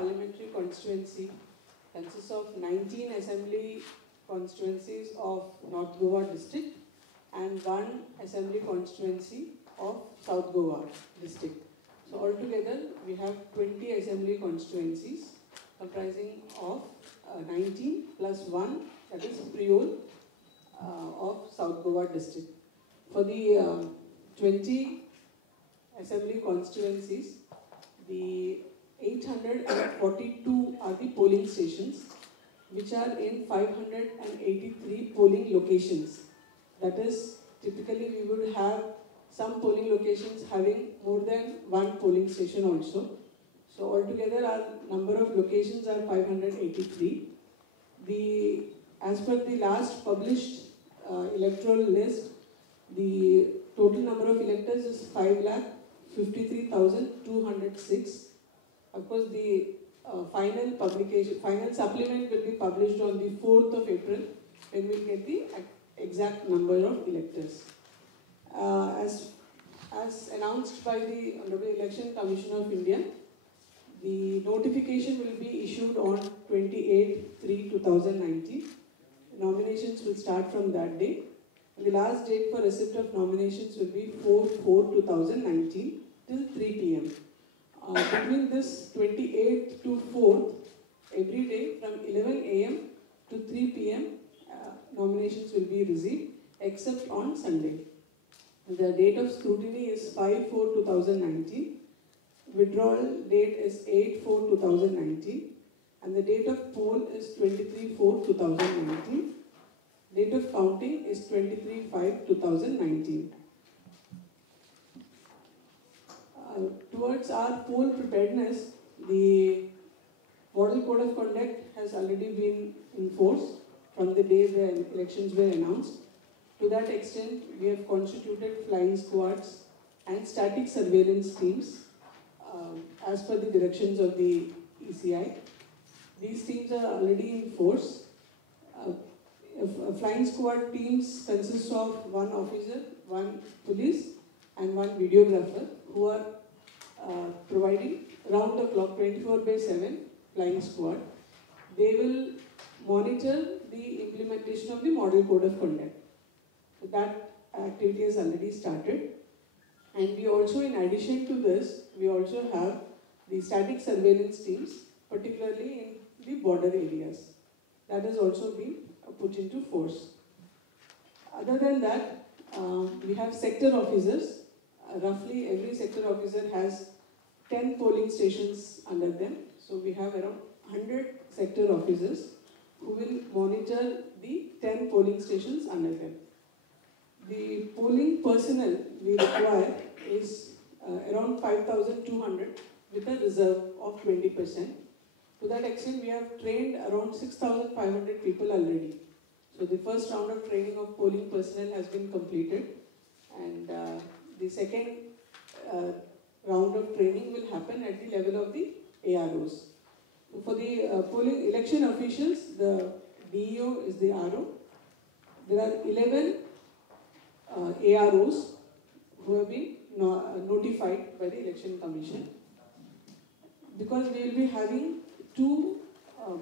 parliamentary constituency consists of 19 assembly constituencies of North Goa district and 1 assembly constituency of South Goa district. So altogether we have 20 assembly constituencies comprising of 19 plus 1, that is Priol of South Goa district. For the 20 assembly constituencies, the 842 are the polling stations, which are in 583 polling locations. That is, typically we would have some polling locations having more than 1 polling station also. So altogether our number of locations are 583. As per the last published electoral list, the total number of electors is 5,53,206. Of course, the final supplement will be published on the 4th of April, when we will get the exact number of electors. As announced by the Honorable Election Commission of India, the notification will be issued on 28/3/2019. Nominations will start from that day. And the last date for receipt of nominations will be 4/4/2019 till 3 p.m. Between this 28th to 4th, every day from 11 a.m. to 3 p.m. Nominations will be received, except on Sunday. The date of scrutiny is 5/4/2019. Withdrawal date is 8/4/2019. And the date of poll is 23/4/2019. Date of counting is 23/5/2019. Towards our poll preparedness, the Model Code of Conduct has already been in force from the day the elections were announced. To that extent, we have constituted flying squads and static surveillance teams as per the directions of the ECI. These teams are already in force. Flying squad teams consist of 1 officer, 1 police and 1 videographer who are providing round-the-clock 24/7 flying squad. They will monitor the implementation of the Model Code of Conduct. So that activity has already started. And we also, in addition to this, we also have the static surveillance teams, particularly in the border areas. That has also been put into force. Other than that, we have sector officers. Roughly every sector officer has 10 polling stations under them. So we have around 100 sector officers who will monitor the 10 polling stations under them. The polling personnel we require is around 5,200 with a reserve of 20%. To that extent, we have trained around 6,500 people already. So the first round of training of polling personnel has been completed, and the second round of training will happen at the level of the AROs. For the polling election officials, the DEO is the RO. There are 11 AROs who have been notified by the Election Commission. Because we will be having 2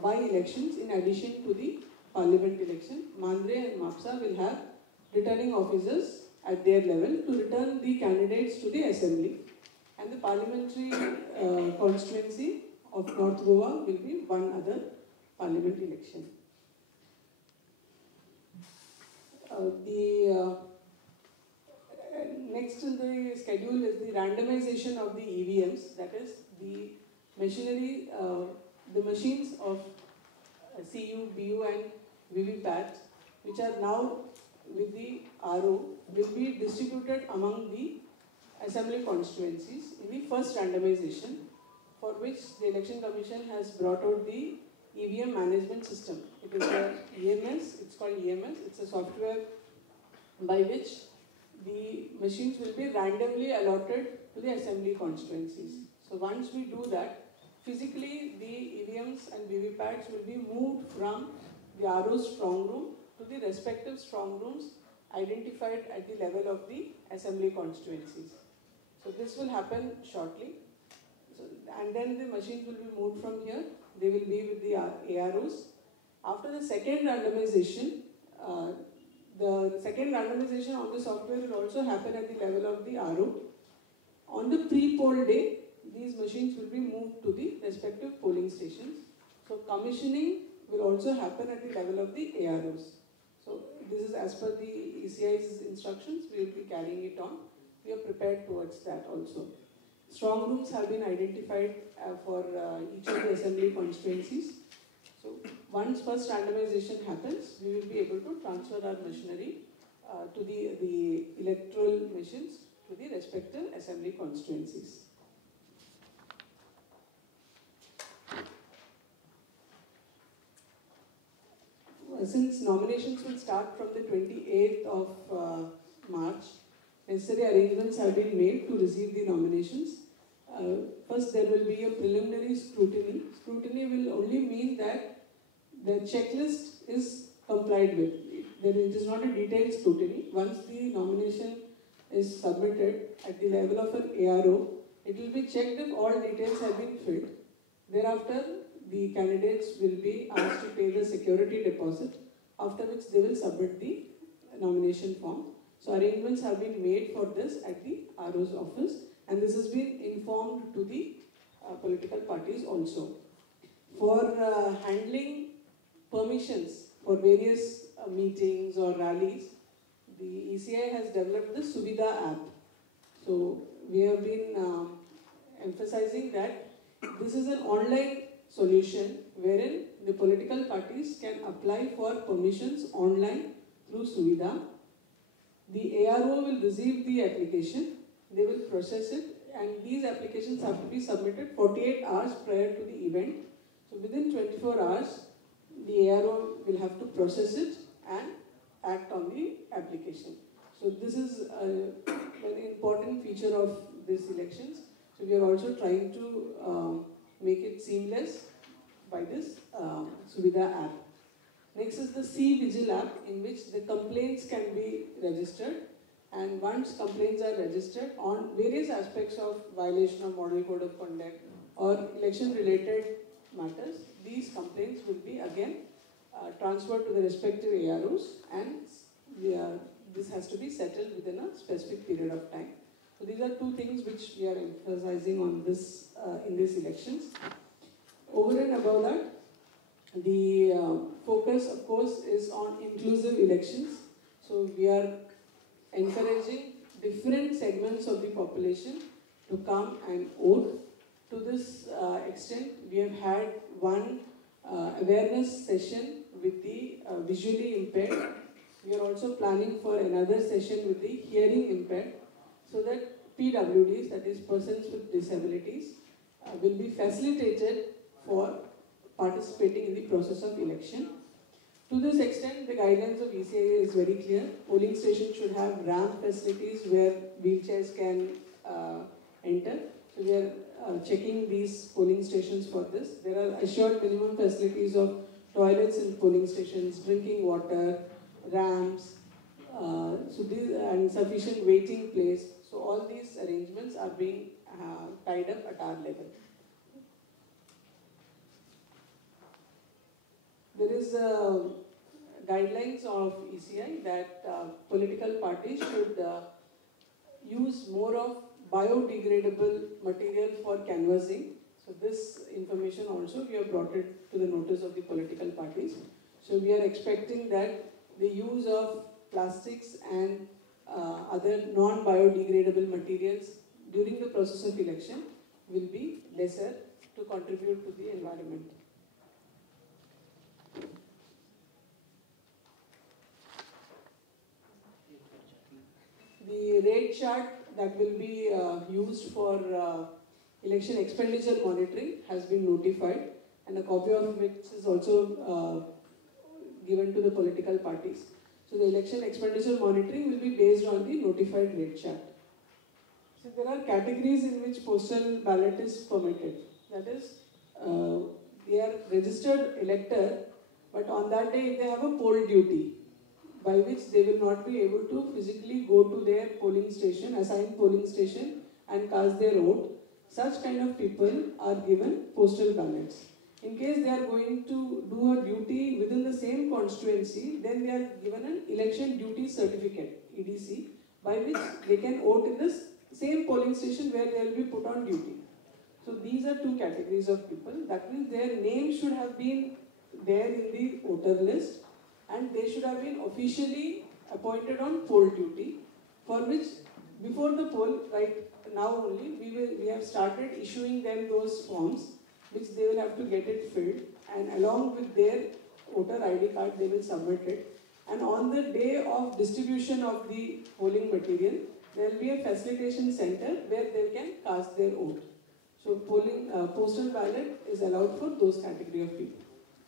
by-elections in addition to the Parliament election, Mandre and Mapsa will have returning officers at their level to return the candidates to the Assembly. And the parliamentary constituency of North Goa will be 1 other Parliament election. Next in the schedule is the randomization of the EVMs, that is the machinery, the machines of CU, BU and VVPAT, which are now with the RO, will be distributed among the Assembly constituencies in the first randomization, for which the Election Commission has brought out the EVM management system. It is the EMS, it's called EMS, it's a software by which the machines will be randomly allotted to the Assembly constituencies. So once we do that, physically the EVMs and VVPATs will be moved from the RO strong room to the respective strong rooms identified at the level of the Assembly constituencies. So this will happen shortly. So, and then the machines will be moved from here. They will be with the AROs. After the second randomization, the second randomization on the software will also happen at the level of the RO. On the pre-poll day, these machines will be moved to the respective polling stations. So commissioning will also happen at the level of the AROs. So this is as per the ECI's instructions, we will be carrying it on. We are prepared towards that also. Strong rooms have been identified for each of the assembly constituencies. So once first randomization happens, we will be able to transfer our machinery to the electoral machines to the respective assembly constituencies. Since nominations will start from the 28th of March, necessary arrangements have been made to receive the nominations. First, there will be a preliminary scrutiny. Scrutiny will only mean that the checklist is complied with. It is not a detailed scrutiny. Once the nomination is submitted at the level of an ARO, it will be checked if all details have been filled. Thereafter, the candidates will be asked to pay the security deposit, after which they will submit the nomination form. So arrangements have been made for this at the RO's office, and this has been informed to the political parties also. For handling permissions for various meetings or rallies, the ECI has developed the Suvidha app. So we have been emphasizing that this is an online solution wherein the political parties can apply for permissions online through Suvidha. The ARO will receive the application, they will process it, and these applications have to be submitted 48 hours prior to the event. So within 24 hours, the ARO will have to process it and act on the application. So this is an important feature of these elections. So we are also trying to make it seamless by this Suvidha app. Next is the C-Vigil app, in which the complaints can be registered, and once complaints are registered on various aspects of violation of model code of conduct or election related matters, these complaints will be again transferred to the respective AROs, and this has to be settled within a specific period of time. So these are two things which we are emphasizing on this in these elections. Over and above that, the focus, of course, is on inclusive elections. So we are encouraging different segments of the population to come and vote. To this extent, we have had one awareness session with the visually impaired. We are also planning for another session with the hearing impaired, so that PWDs, that is persons with disabilities, will be facilitated for participating in the process of election. To this extent, the guidelines of ECI is very clear. Polling stations should have ramp facilities where wheelchairs can enter. So we are checking these polling stations for this. There are assured minimum facilities of toilets in polling stations, drinking water, ramps, and sufficient waiting place. So all these arrangements are being tied up at our level. There is guidelines of ECI that political parties should use more of biodegradable material for canvassing. So this information also we have brought it to the notice of the political parties. So we are expecting that the use of plastics and other non-biodegradable materials during the process of election will be lesser to contribute to the environment. The rate chart that will be used for election expenditure monitoring has been notified, and a copy of which is also given to the political parties. So the election expenditure monitoring will be based on the notified rate chart. So there are categories in which postal ballot is permitted. That is, they are registered elector, but on that day if they have a poll duty, by which they will not be able to physically go to their polling station, assigned polling station, and cast their vote. such kind of people are given postal ballots. In case they are going to do a duty within the same constituency, then they are given an election duty certificate, EDC, by which they can vote in the same polling station where they will be put on duty. So these are two categories of people. That means their name should have been there in the voter list, and they should have been officially appointed on poll duty, for which before the poll, right now only, we have started issuing them those forms, which they will have to get it filled, and along with their voter ID card, they will submit it. And on the day of distribution of the polling material, there will be a facilitation center where they can cast their vote. So postal ballot is allowed for those category of people.